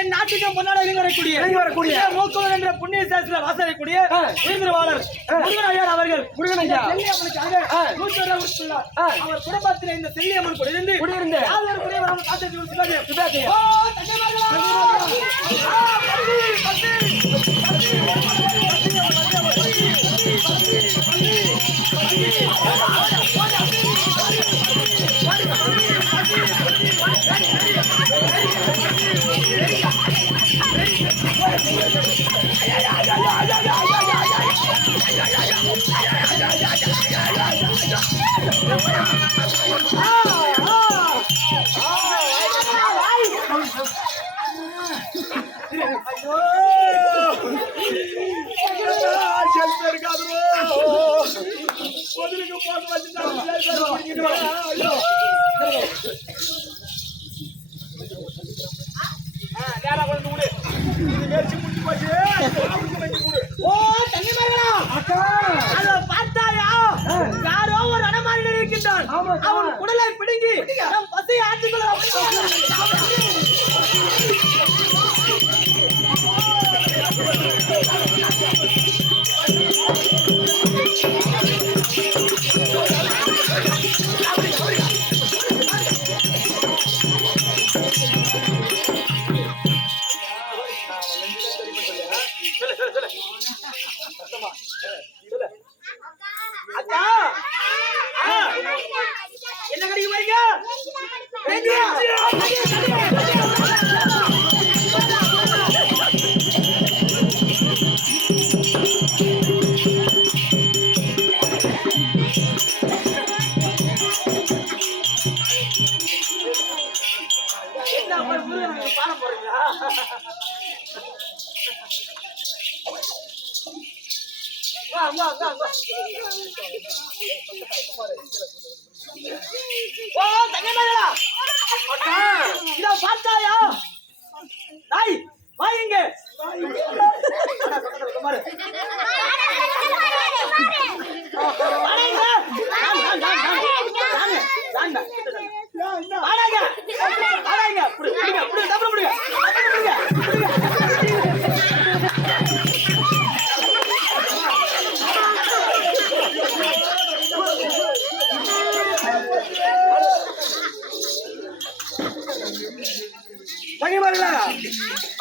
என் நாட்டுக்கு முன்னாடி வரக்கூடிய மூக்கவர் என்ற புண்ணிய சேசில வாசலைக்கூடிய உயிர்வாளர் முருகன் அவர்கள் அவர் குடும்பத்தில் இந்த செல்லியம்மன் குடியிருந்து யாரோ ஒரு அடமாறி இருக்கின்றான். அவன் குடலை பிடுங்கி நம் பசி ஆட்சிக்குள்ள என்ன கடிக்க போறீங்க? பாடம் போறீங்களா? ஓ தங்கமேடா இத பார்த்தாயா? டேய் வாங்க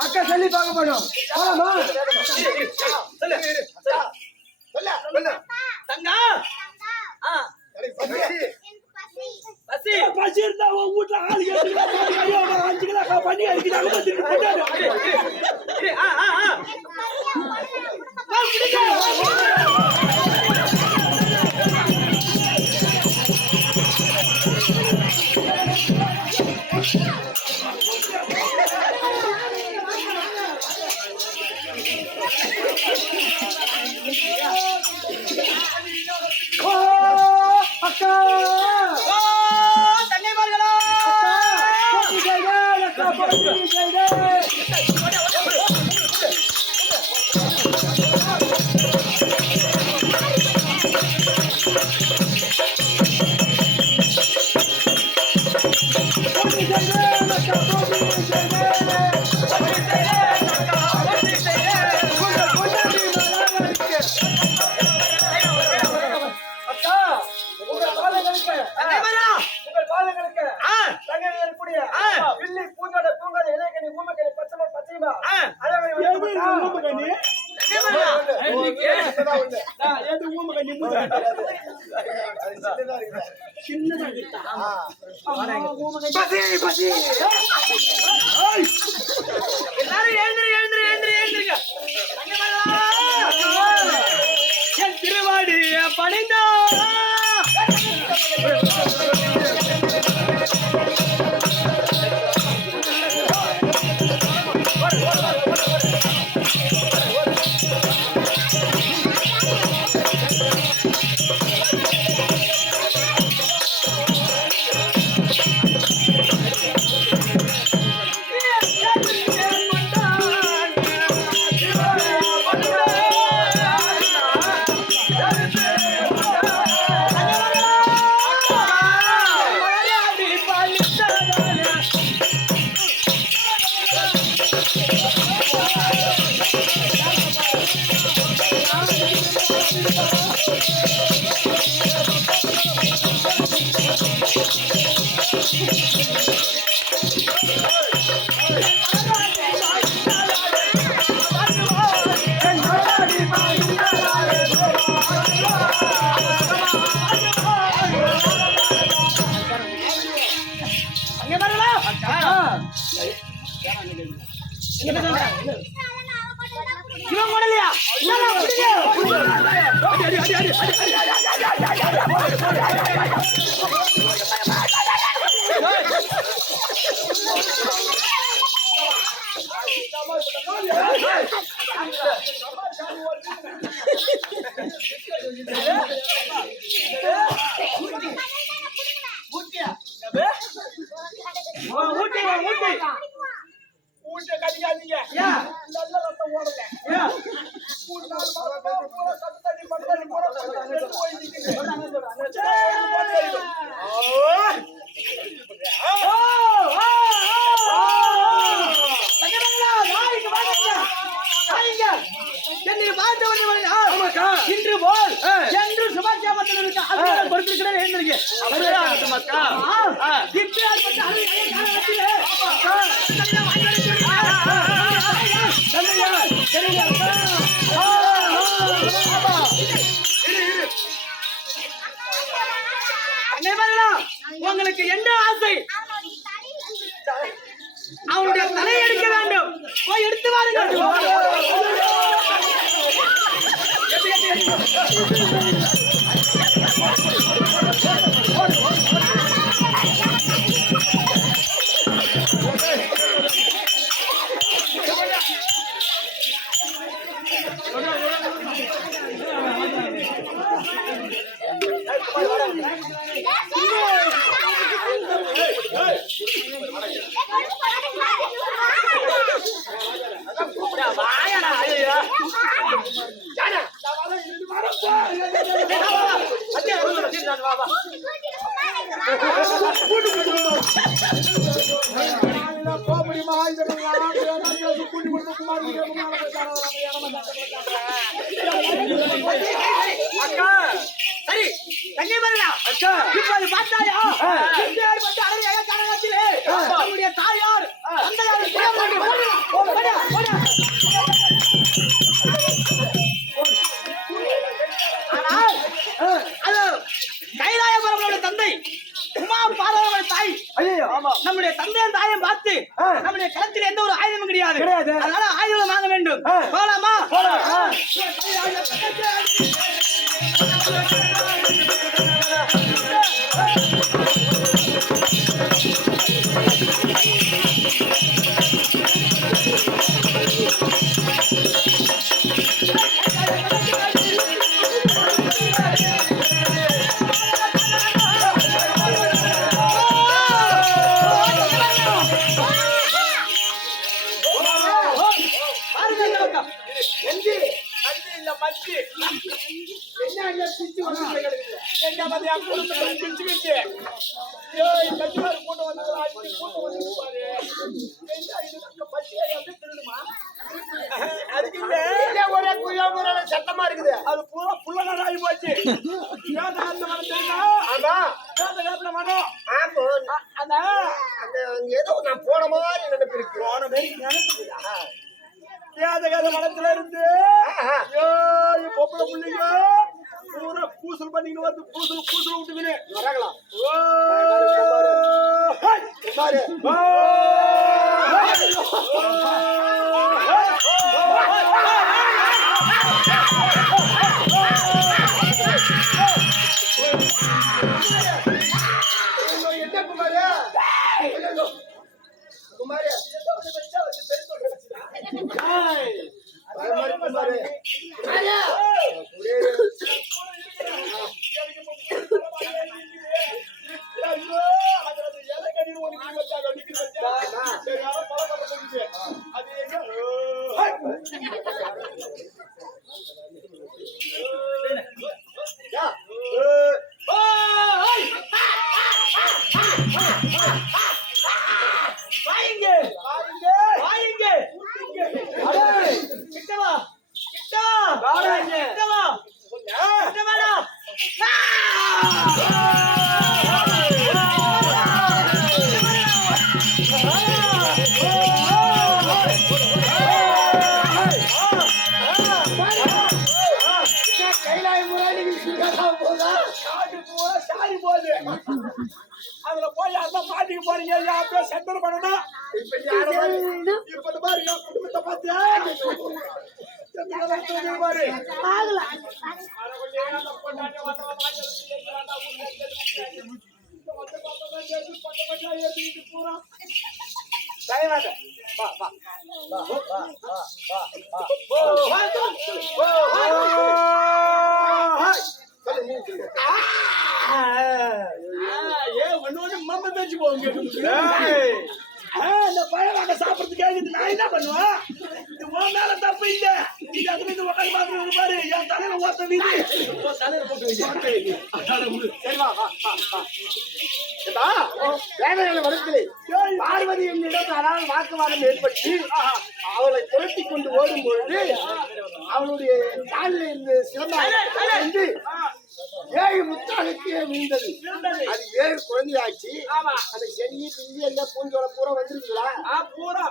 அக்கா சொல்லி பார்க்க போனோம் தங்கா பசி இருந்தா உன் வீட்டுல ஆளு 5 கிலோ பண்ணி அடிக்கிறாங்க. என் திருவாடி பணிந்தா இவன் போடலையா ஊட்ட கடிக்காதீங்க. நல்ல ரத்தம் ஓடல. கத்தடி பட்டடி போய் நிக்குது. இன்று போல் என்று சுபாக்கியமத்தில் இருக்க கொடுத்திருக்கிறேன் எழுந்திருக்க உங்களுக்கு என்ன ஆசை? அவனுடைய தலையை எடுக்க வேண்டும். போய் எடுத்து வாருங்கள். சரி, தங்கை வரலாம். இப்போது பார்த்தாயா நம்முடைய தாயார் கைலாயபுரம் தந்தை உமா பார்வதியோட தாய். நம்முடைய தந்தையின் தாயம் பார்த்து நம்முடைய களத்தில் எந்த ஒரு ஆயுதமும் கிடையாது. அதனால ஆயுதம் வாங்க வேண்டும். போலாமா? சத்தமா இருக்குது. அது பூரா புள்ளகாடு ஆகி போச்சு. ஏதோ நான் போன மாதிரி நினைப்பிருக்கு. போன மாதிரி நினைப்புதா மனத்துல இருந்து பொம்பளை பிள்ளைங்க பூசல் பண்ணிக்கின்னு வந்து பூசல் விட்டுக்கின்னு வரலாம் என்ன குமாரியா குமாரியா அதுல போய் யாருன்னா மாட்டிக்கு போறீங்க யாருமே சென்டர் பண்ணணும் இப்ப பாரு என் குடும்பத்தை பார்த்தியா பாரு மம்ம பேச்சு போங்க இந்த பழம் சாப்பிடறதுக்கு நான் என்ன பண்ணுவேன் இது உன் மேல தப்பு இல்ல இது அதுல உட்காந்து பாக்குறது பாரு என் தலையில ஓட்ட வீடு தலையில போட்டு வேதனைகளை வருகிறேன் பார்வதி என்னிடம் அதாவது வாக்குவாதம் ஏற்பட்டு அவளை துரத்தி கொண்டு ஓடும் பொழுது அவளுடைய காலில் இருந்து சிறந்த 7 முத்தாளுக்கு விழுந்தது. அது 7 குழந்தையாச்சு. அந்த செடி பிஞ்சி எல்லாம் பூஞ்சோட பூரா வந்துருக்குங்களா? பூரா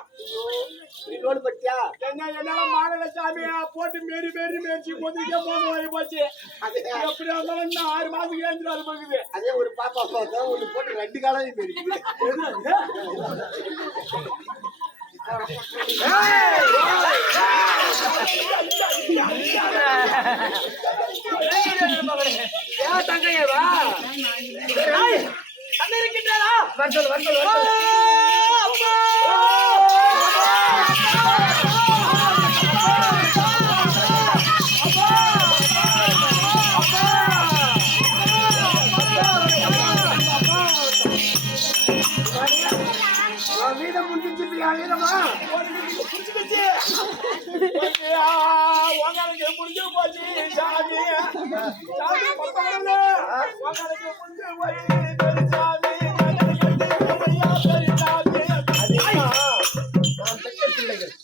நோடு பத்தியா என்னால மாடல சாமியா போட்டு மேரி மேய்ச்சி போட்டுக்கே போய் போச்சு. எப்படி இருந்தாலும் இன்னும் 6 மாசத்துக்கு ஏஞ்சிடாது போகுது. அதே ஒரு பாப்பா பார்த்தா ஒண்ணு போட்டு 2 காலம் மேரி தங்கையவா இருக்கின்றாரா? வீடம் முடிஞ்சிச்சு வீரமா உங்களுக்கு முடிஞ்சு போச்சு சாமி சாமி பத்தவங்க உங்களுக்கு முடிஞ்சு போச்சு சாமி பிள்ளைகள்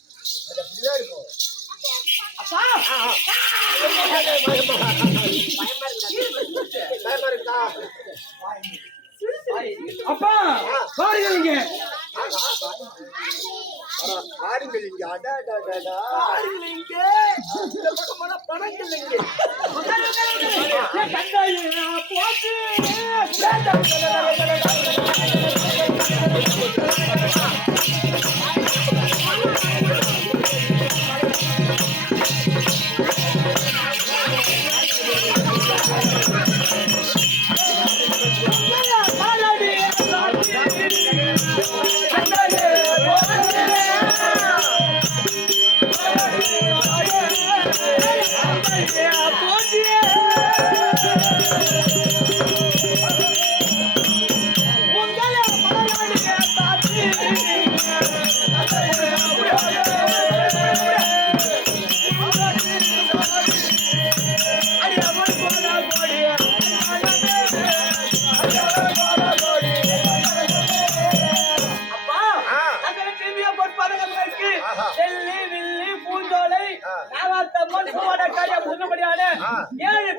அப்பா பாருங்க இங்க ஆடுங்கள் இங்க ஆடுங்கள் இங்க இந்த பக்கமான பணங்கள் இங்க போச்சு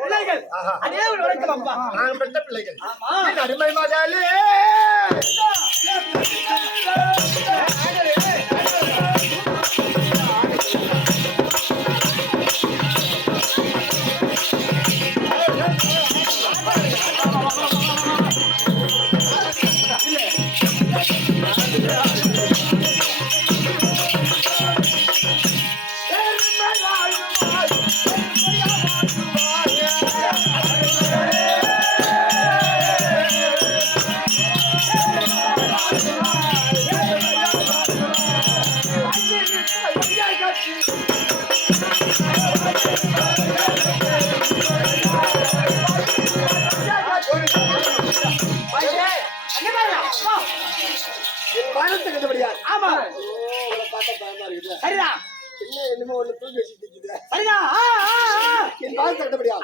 பிள்ளைகள் அதே ஒரு வழக்கம் அப்பா நான் பெற்ற பிள்ளைகள் ஆமா அருமை மகளே பார்த்து கண்டபடியா ஆமா உங்களை பார்த்தா பயமா இருக்குது சரிதான் என்ன என்னமோ ஒண்ணு தூக்கி வச்சுட்டு இருக்குது சரிதான் என் பார்த்து கண்டபடியா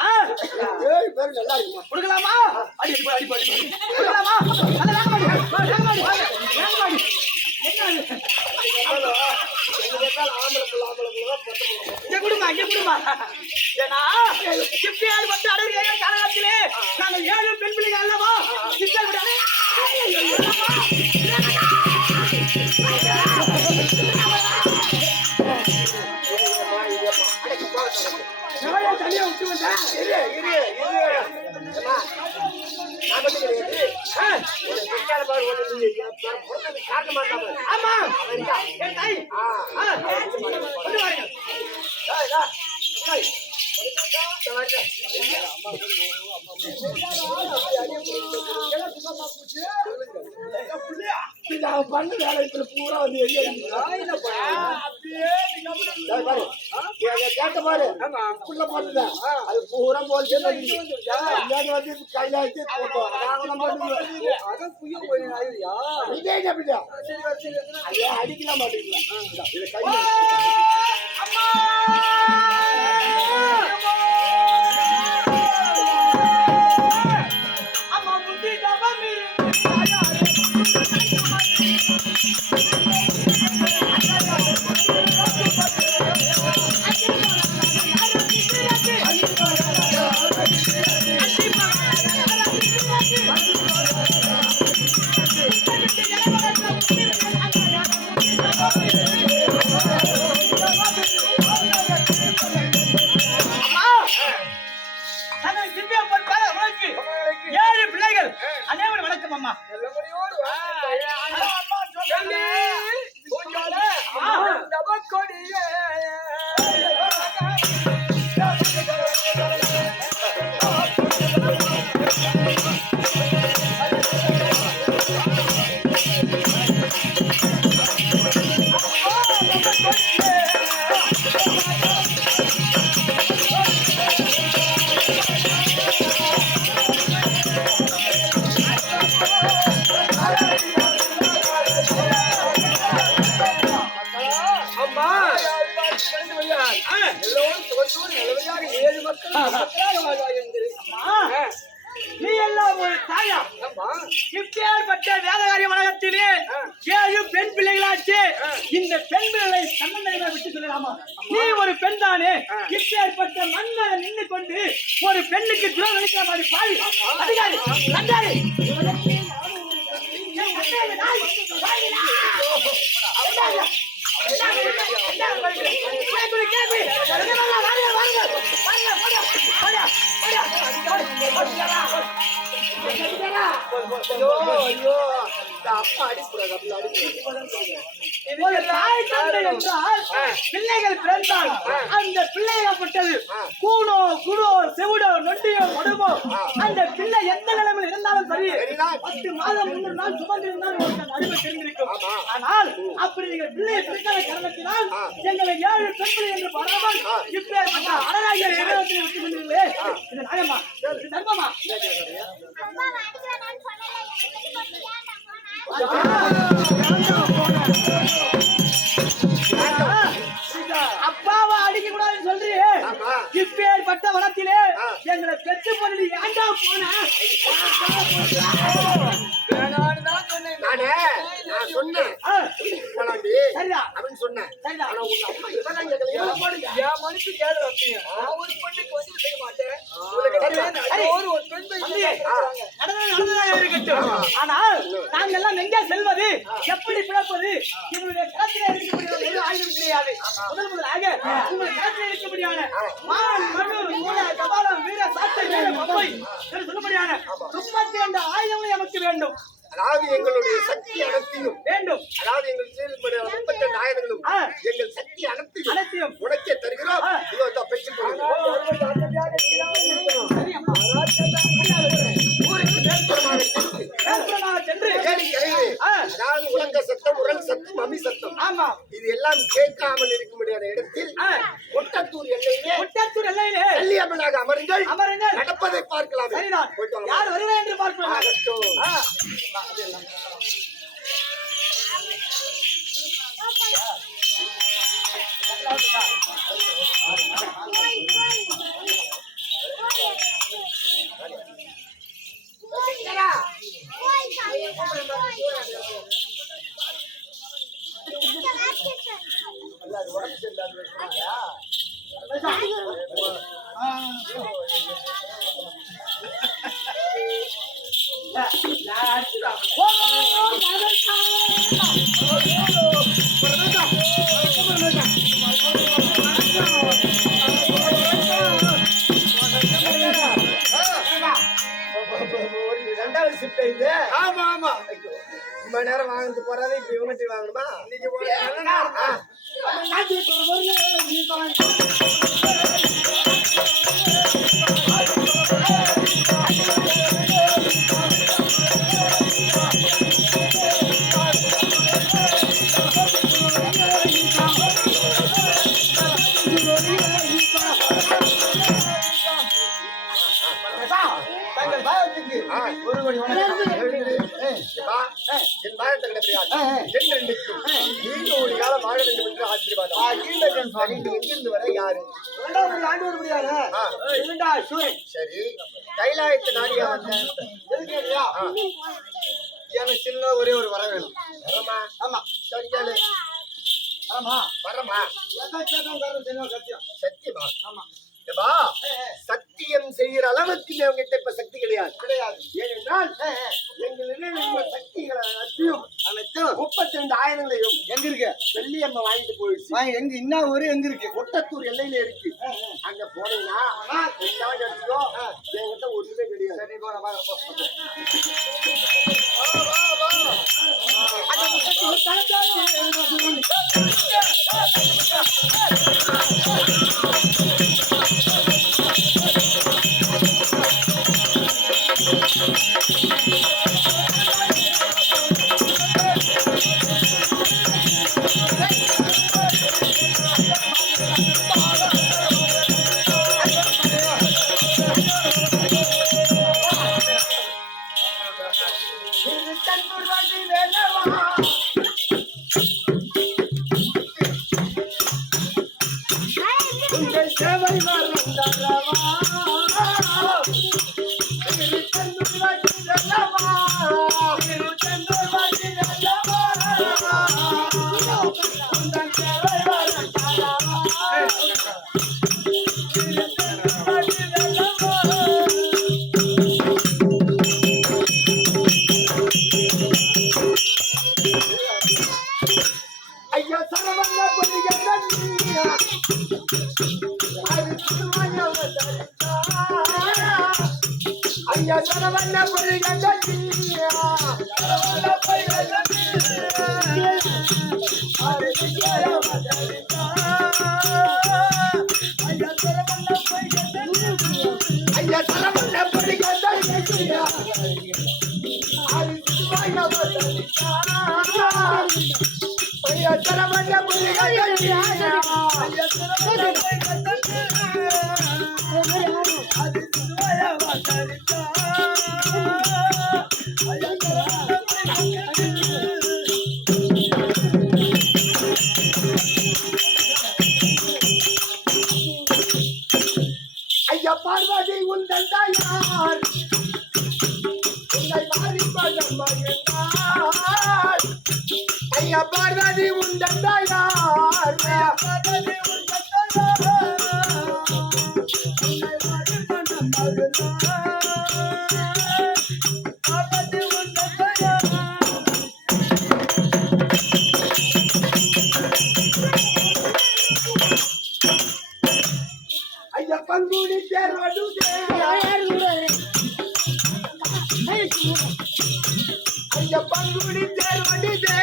ஏய் பேரு நல்லா இருக்குமா கொடுக்கலாமா அடி அடி அடி அடி கொடுக்கலாமா அத வேங்க மாடி என்ன இங்க குடுமா ஏன்னா சிப்பியால் வந்து அடர்கிற காலகட்டத்திலே நாங்கள் 7 பெண் பிள்ளைகள் அல்லவா சிப்பியால் விட தனியா விட்டு வந்தேன் ஆமா என் தாய் கொண்டு வாருங்கள் பண்ண வேலையத்துல பூரா வந்து கேட்ட பாரு புள்ள போட்டுதான் அது பூரா போட்டு வந்து கையில வச்சு போட்டோம் அடிக்கலாம் மாட்டீங்களா நீ எல்லாம் ஒரு தாயா இப்பேற்பட்ட வேதகாரிய உலகத்திலே 7 பெண் பிள்ளைகளாச்சு இந்த பெண் பிள்ளைகளை சம்பந்தமா விட்டு சொல்லலாமா நீ ஒரு பெண் தானே இப்பேற்பட்ட மண்ணை நின்று கொண்டு ஒரு பெண்ணுக்கு துரோகம் நினைக்கிற மாதிரி பாவி அதிகாரி கண்டாரி பிள்ளைகள் பிறந்தால் அந்த பிள்ளைகப்பட்டது கூடோ குடோ செவிடோ நொண்டியோ கொடுமோ அந்த பிள்ளை எந்த நிலைமையில் இருந்தாலும் சரி 10 மாதம் 3 நாள் சுமந்திருந்தால் உங்களுக்கு அந்த அடிமை தெரிந்திருக்கும். ஆனால் அப்படி நீங்கள் பிள்ளையை பிடிக்காத காரணத்தினால் எங்களை 7 பெண் பிள்ளை என்று பாராமல் இப்பேற்பட்ட அடராகிய இறைவனத்தில் விட்டு கொண்டீர்களே இது நியாயமா இது தர்மமா? அப்பாவை அடிக்க கூடாதுன்னு சொல்றியே இப்பேற்பட்ட வனத்திலே எங்களை பெற்று பொருளி ஏண்டா போன சொன்னேன் சொன்னேன் ஆனால் நாங்கள் எல்லாம் எங்கே செல்வது எப்படி பிறப்பது எங்களுடைய களத்திலே இருக்கக்கூடிய ஒரு ஆயுதம் கிடையாது. முதலாக உங்களுடைய களத்திலே இருக்கக்கூடியான மான் மண்ணூர் மூல கபாலம் வீர சாட்டை வீர பம்பை சொல்லும்படியான 32 ஆயுதங்கள் நமக்கு வேண்டும். அதாவது எங்களுடைய சக்தி அனைத்தையும் வேண்டும். அதாவது எங்கள் 32 ஆயுதங்களும் எங்கள் சக்தி அனைத்தையும் உனக்கே தருகிறோம். இதோ பெற்றுக் அதாவது உலக சத்தம் உரல் சத்தம் அமி சத்தம் இது எல்லாம் கேட்காமல் இருக்க முடியாத இடத்தில் ஒட்டத்தூர் எல்லையிலே கல்லியம்மனாக அமருங்கள் நடப்பதை பார்க்கலாம். யார் வருவேன் என்று பார்க்கலாம். ரெண்டாவது ஷிஃப்ட் இது. ஆமா ஆமா ரொம்ப நேரம் வாங்கிட்டு போறாரு. இப்ப இவங்க வாங்கணுமா? இன்னைக்கு ஒரு நல்ல நேரம். தங்கள் பாயத்துக்கு ஒரு கோடி என் பாயத்தை என் ரெண்டுக்கும் நீண்ட ஒரு காலம் வாழ வேண்டும் என்று ஆசீர்வாதம். எங்கிருந்து வர யாரு? ஆண்டு ஒரு முடியாது. சரி, கைலாயத்து நாடியா வந்தேன். எனக்கு சின்ன ஒரே ஒரு வர வேணும். வரமா? ஆமா. சரி கேளு. ஆமா வரமா? சத்தியம். சத்தியமா? ஆமா. ஏப்பா, சத்தியம் செய்யற அளவுக்கு அவங்ககிட்ட இப்ப சக்தி கிடையாது. ஏனென்றால் எங்களிடம் உள்ள சக்திகளை அனைத்தும் 32 ஆயிரங்களையும் எங்க இருக்கு? வெள்ளியம்மா வாங்கிட்டு போயிடுச்சு. எங்க இன்னும் ஒரு எங்க இருக்கு? ஒட்டத்தூர் எல்லையில இருக்கு. அங்க போனீங்கன்னா எடுத்துக்கோ. என்கிட்ட ஒண்ணுமே கிடையாது. சரி, சேவை ஐயா சரவண்ண ஐயா சரவண்ண ஐயா சரவண்ண ஐயா பார்வதி உந்தன் தாயார் உன்னை மாறிப்பதம் மகிழ்ந்தார். ஐயா பார்வதி உந்தன் தாயார் பார்வதி உந்தன் தாயார் உன்னை மாறிப்பதம் மகிழ்ந்தார். பார்வதி உந்தன் தாயார் ஐயா பங்குனி தேர்வடுதே ஐயா பங்குனி தேர்வடுதே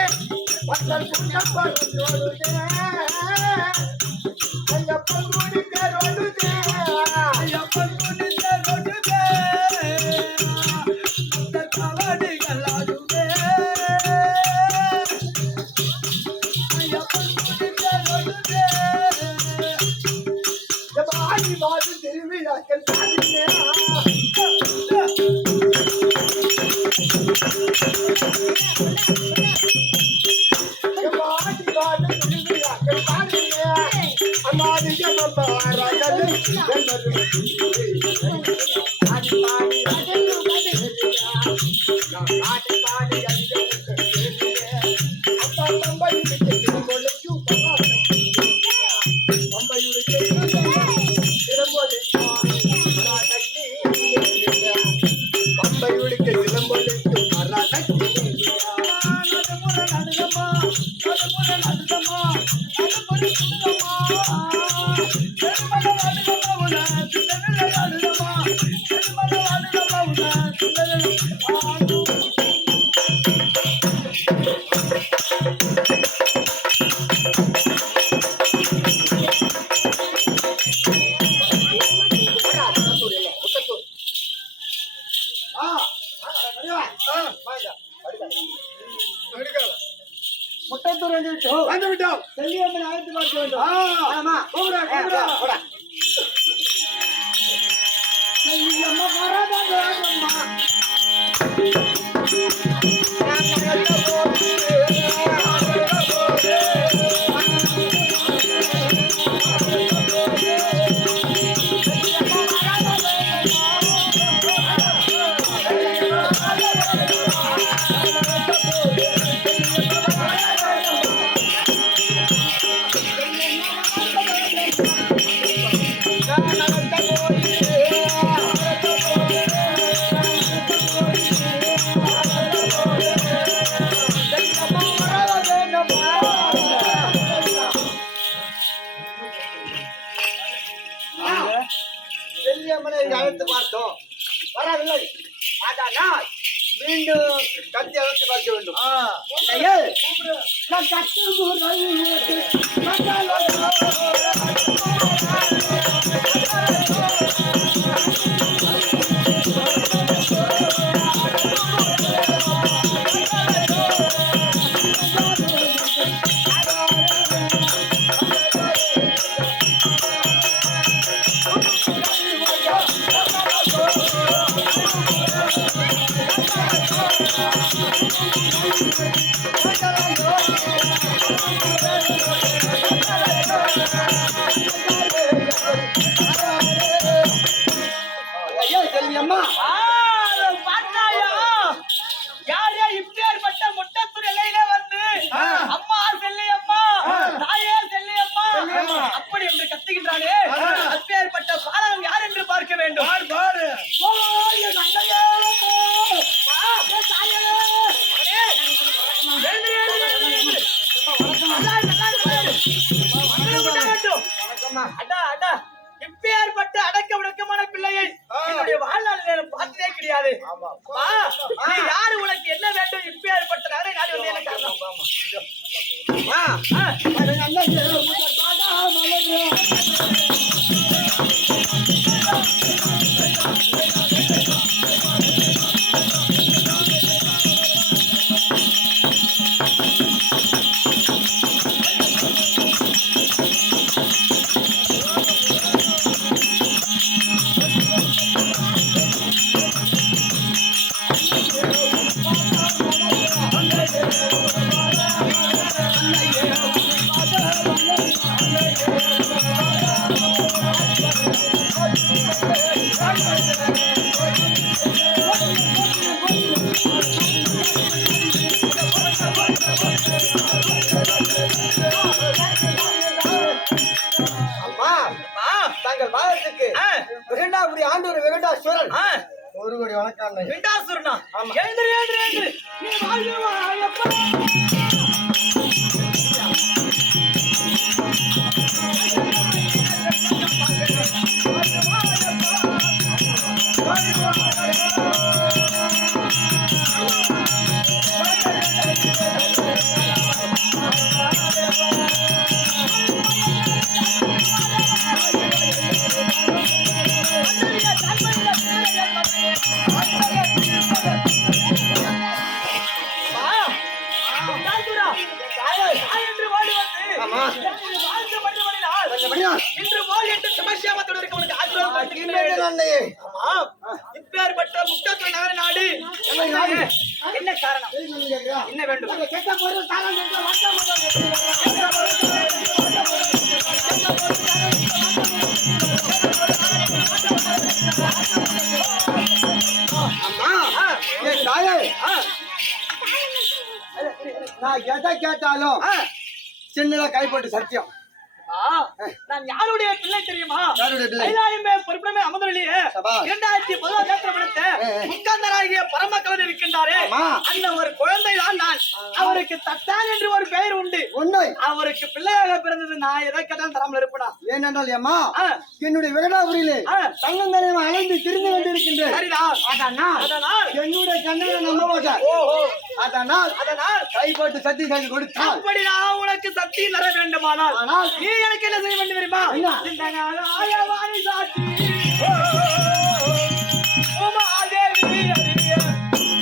பத்தல் புண்ணியம் பருந்தோடுதே ஐயா பங்குனி தேர்வடுதே ஐயா பங்குனி தேர்வடுதே பத்தல் கவடிகள் ஆடுதே ஐயா பங்குனி தேர்வடுதே ஆடி வாது திருவிழாக்கள் சாதினே முட்டத்தூர் வந்து விட்டோம். செல்லியம்மன் அழைத்து பார்க்க வேண்டும். ஆமா, கூப்பிடா கூப்பிடா. செல்லியம்மா வராதம்மா. செல்லியம்மனை அழைத்து பார்த்தோம், வரவில்லை. ஆனால் மீண்டும் கத்தி அழைத்து பார்க்க வேண்டும். செல்லியம்மா பார்த்தாயா? யாரே இப்பேற்பட்ட முட்டத்தூர் எல்லையிலே வந்து அம்மா செல்லியம்மா, தாயே செல்லியம்மா அப்படி என்று கத்துகின்றானே, அப்பேற்பட்ட பாலகம் யார் என்று பார்க்க வேண்டும். இப்பேற்பட்ட அடக்க உடக்கமான பிள்ளையை என்னுடைய வாழ்நாளில் பார்த்ததே கிடையாது. நீ யாரு, உனக்கு என்ன வேண்டும்? இப்பேற்பட்ட நகரை நாடி வந்து என்ன காரணம்? தாங்கள் பாதத்துக்கு விகண்டாபுரி ஆண்டூர் விகண்டாசுரன் ஒரு கோடி வணக்கம். விகண்டாசுரனா? எழுந்திரு எழுந்திரு எழுந்திரு. நீ வாழ்க இப்பேற்பட்ட முட்டத்தூர் நகர நாடு என்ன காரணம்? என்ன வேண்டும்? நான் எதை கேட்டாலும் சின்னதா கைப்பட்டு சத்தியம். நான் யாருடைய பிள்ளை தெரியுமா? யாருடைய பிள்ளை? கைலாயமே பொறுப்புடமே அமர்ந்தொழியே சபா. 2010 தேர்தல் படுத்த முக்கந்தராகிய பரமக்கலன் இருக்கின்றாரே, ஆமா. அந்த ஒரு குழந்தை தான் நான். அவருக்கு தத்தான் என்று ஒரு பெயர் உண்டு. உண்மை. அவருக்கு பிள்ளையாக பிறந்தது. நான் எதை கேட்டாலும் தராமல் இருப்படா. ஏனென்றால் அம்மா என்னுடைய விகடாபுரியிலே தங்கங்களையும் அலைந்து திரிந்து கொண்டிருக்கின்றேன். சரிதான். அதனால் என்னுடைய கண்ணனை நம்ப மாட்டார். அதனால் கைப்பட்டு சத்தி செய்து கொடுத்தால் அப்படி நான் உனக்கு சக்தி தர வேண்டுமானால் ஆனால் நீ எனக்கு என்ன செய்ய வேண்டும் தெரியுமா? என்ன? இந்த நாராயணவாணி சாட்சி உமாதேவி அறிய,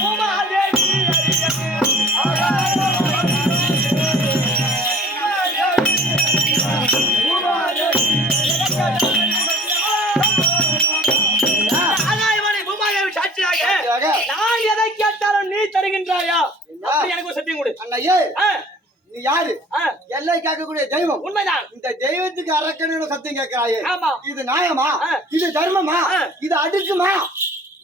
உமாதேவி அறிய, நாராயணவாணி உமாதேவி சாட்சியாக நான் எதை கேட்டாலும் நீ தருகின்றாயா? அப்படி எனக்கு ஒரு சத்தியம் கொடு. அண்ணையே நீ யாரு? எல்லை கேட்கக்கூடிய தெய்வம். உண்மைதான். இந்த தெய்வத்துக்கு அரக்கணும் சத்தியம் கேட்கிறாயே, ஆமா. இது நியாயமா? இது தர்மமா? இது அடுக்குமா?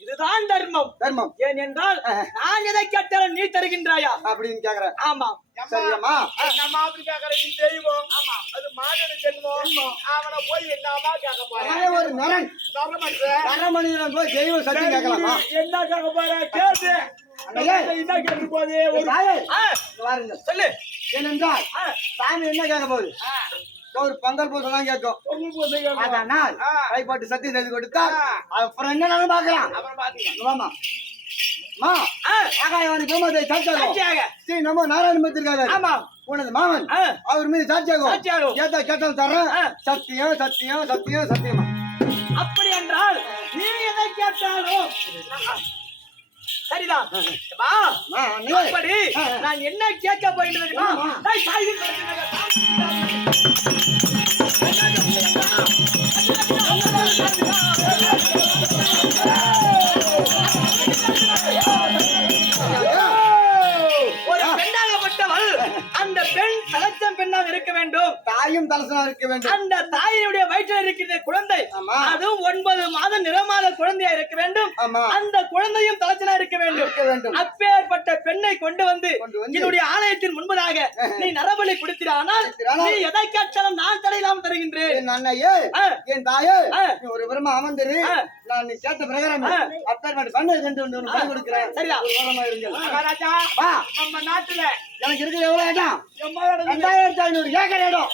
இதுதான் தர்மம். தர்மம். ஏன் என்றால் நான் எதை கேட்டாலும் நீ தருகின்றாயா அப்படின்னு கேக்குறேன். ஆமா. சரியம்மா? நம்ம அப்படி கேக்குற நீ தெய்வம். ஆமா, அது மாடனு தெய்வம். அவனை போய் என்னமா கேட்க போறேன்? ஒரு நரன் நரமணியன் போய் தெய்வம் சத்தியம் கேட்கலாமா? என்ன கேட்க போற? கேட்டு என்ன கேட்க போது? ஒரு வாருங்க சொல்லு. ஏனென்றால் சாமி என்ன கேட்க போகுது? ஒரு பொங்கல் பூசை தான் கேட்கும். அதனால் கைப்பட்டு சத்தி செய்து கொடுத்தா அப்புறம் என்ன பாக்கலாம். ஆமா ஆகாயவாணி கோமத்தை சாட்சியாக ஸ்ரீ நம்ம நாராயணமூர்த்திருக்காரு. ஆமா. உனது மாமன் அவர் மீது சாட்சியாகும். ஏதா கேட்டாலும் தர்றேன். சத்தியம் சத்தியம் சத்தியம் சத்தியமா. அப்படி என்றால் நீ எதை கேட்டாலும் சரிதான். அப்படி நான் என்ன கேட்க போகின்றது? ஒரு பெண்ணாகப்பட்டவள் அந்த பெண் தலச்சம் பெண்ணாக இருக்க வேண்டும். தாயும் தலசனா இருக்க வேண்டும். அந்த தாயினுடைய வயிற்றில் இருக்கிற குழந்தை அதுவும் 9 மாதம் நிறமாத குழந்தையா இருக்க வேண்டும். அந்த குழந்தையும் தலச்சனா இருக்க வேண்டும். அப்பேற்பட்ட பெண்ணை கொண்டு வந்து என்னுடைய ஆலயத்தின் முன்பதாக நீ நரபலி கொடுத்திரானால் நீ எதை கேட்டாலும் நான் தடையில்லாமல் தருகின்றேன். என் அண்ணையே என் தாயே ஒரு விரும்ப அமர்ந்திரு. நான் நீ கேட்ட பிரகாரம் அப்பேற்பட்ட பண்ணை கொண்டு வந்து பணி கொடுக்கிறேன். சரியா? மகாராஜா, நம்ம நாட்டுல எனக்கு இருக்கிற எவ்வளவு இடம்? 2500 ஏக்கர் இடம்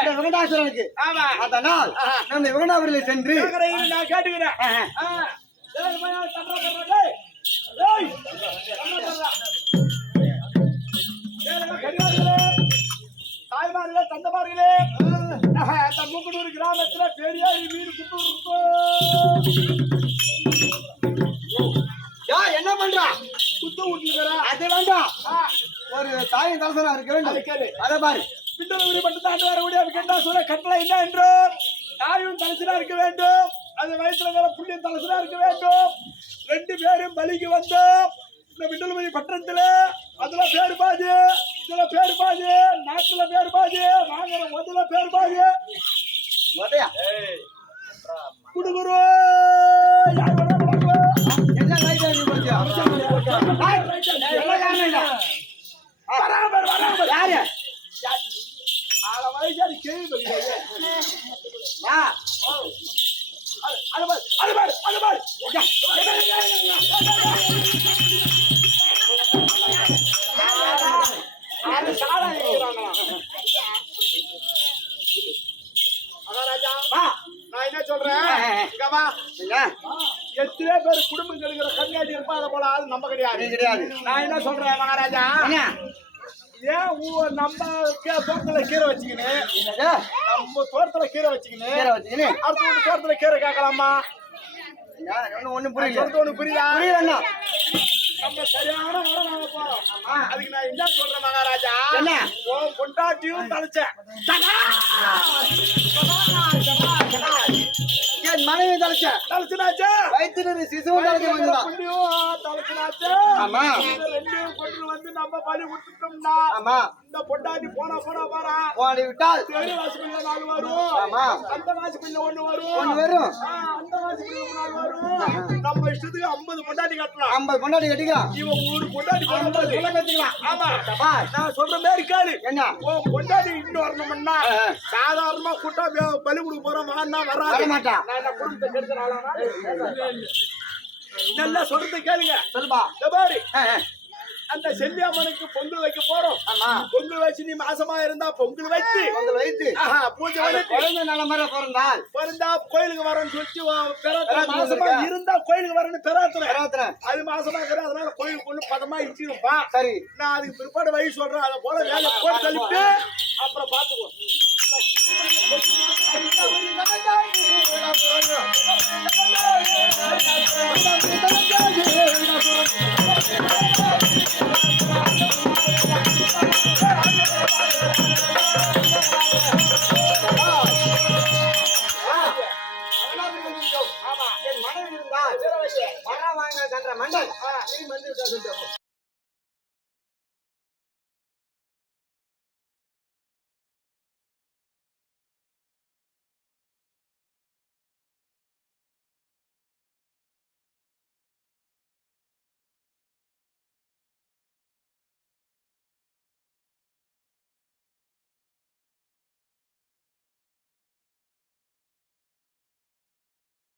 இந்த வெங்கடாசுரனுக்கு. அதனால் நம்ம வெங்கடாபுரியில் சென்று நான் கேட்டுக்கிறேன். தாய்மார்களே, தந்தமார்களே, மூக்கனூர் கிராமத்துல பெரியாரி மீன் என்ன பண்றா? குத்து விட்டுக்கிறா. அது வேண்டாம். ஒரு தாயின் தலசனா இருக்க வேண்டும். அதை பாரு. பின்னூரி மட்டும் தாண்டு வரக்கூடிய வெங்கடாசுர கட்டளை என்ன என்றோ தாயும் தலசனா இருக்க வேண்டும். அது வயசுல புள்ளியும் தலசனா இருக்க வேண்டும். 2 பேரும் பலிக்கு வந்தோம். இந்த விண்டலுமணி பட்டணத்துல அதுல பேரு பாதி, இதுல பேரு பாதி, நாட்டுல பேரு பாதி, வாங்குற முதல்ல பேரு பாதி. குடுகுரு என்ன லைட் ஆகி போச்சியா? யாரு ஆள வயசாரி கேள்வி மகாராஜா, நான் என்ன சொல்றேன்? 8 பேர் குடும்பம் கெடுக்கிற கண்ணாடி இருப்பாத போல ஆள் நம்ம கிடையாது. நான் என்ன சொல்றேன் மகாராஜா, ஏன் நம்ம தோட்டத்துல கீரை வச்சுக்கின்னு நம்ம தோட்டத்துல கீரை வச்சுக்கின்னு அடுத்த தோட்டத்துல கீரை கேட்கலாமா? ஒண்ணும் புரியல. ஒண்ணு புரியுதா? புரியல. நம்ம சரியான வரம் வாங்க போறோம். அதுக்கு நான் என்ன சொல்றேன் மகாராஜா, உன் பொண்டாட்டியும் தலைச்சேன் என் மனைவி தலைச்ச தலைச்சுனாச்சா வயிற்று சிசுவும் தலைக்க வேண்டியதான். புண்ணியம் தலைச்சுனாச்சா ஆமா. இந்த ரெண்டையும் கொண்டு வந்து நம்ம பலி கொடுத்துட்டோம்னா ஆமா. இந்த பொண்டாட்டி போனா பாரா ஓடி விட்டால் தெரு வாசிப்பிள்ள 4 வரும். ஆமா. அந்த வாசிப்பிள்ள 1 வரும். ஒண்ணு வரும். அந்த வாசிப்பிள்ள 4 வரும். நம்ம இஷ்டத்துக்கு 50 பொண்டாட்டி கட்டலாம். 50 பொண்டாட்டி கட்டிக்கலாம். இவன் ஒரு பொண்டாட்டி 50 புள்ள கட்டிக்கலாம். ஆமா. சபாஷ். நான் சொல்ற மாதிரி கேளு. என்ன உன் பொண்டாட்டி இட்டு வரணும்னா சாதாரணமா கூட்டா பலி கொடுக்க போறோம் வான்னா வர வராது. மாட்டா. நான் என்ன குடும்பத்தை கெடுக்கிற ஆளானா? நல்லா சொல்றதை கேளுங்க. சொல்லுப்பா. இந்த பாரு அந்த செல்லியம்மனுக்கு பொங்கல் வைக்க போறோம். ஆமா. பொங்கல் வச்சு நீ மாசமா இருந்தா பொங்கல் வைத்து உங்கள் வயிற்று பூஜை பண்ணி குழந்தை நல்ல மாதிரி பிறந்தால் பிறந்தா கோயிலுக்கு வரேன்னு சொல்லிட்டு பெறாத்துல பெறாத்துல மாசமா இருக்கா? இருந்தா கோயிலுக்கு வரேன்னு பெறாத்துல பிறகுறேன். அது மாசமா இருக்கிற அதனால கோயிலுக்கு பொண்ணு பதமா இச்சிருப்பா. சரி. நான் அதுக்கு பிற்பாடு வழி சொல்றேன். அதை போல வேலை போட்டு தள்ளிட்டு அப்புறம் பாத்துக்கோ. என் மனைவி இருந்தால் வர வாங்க சென்ற மண்டல் மந்திரி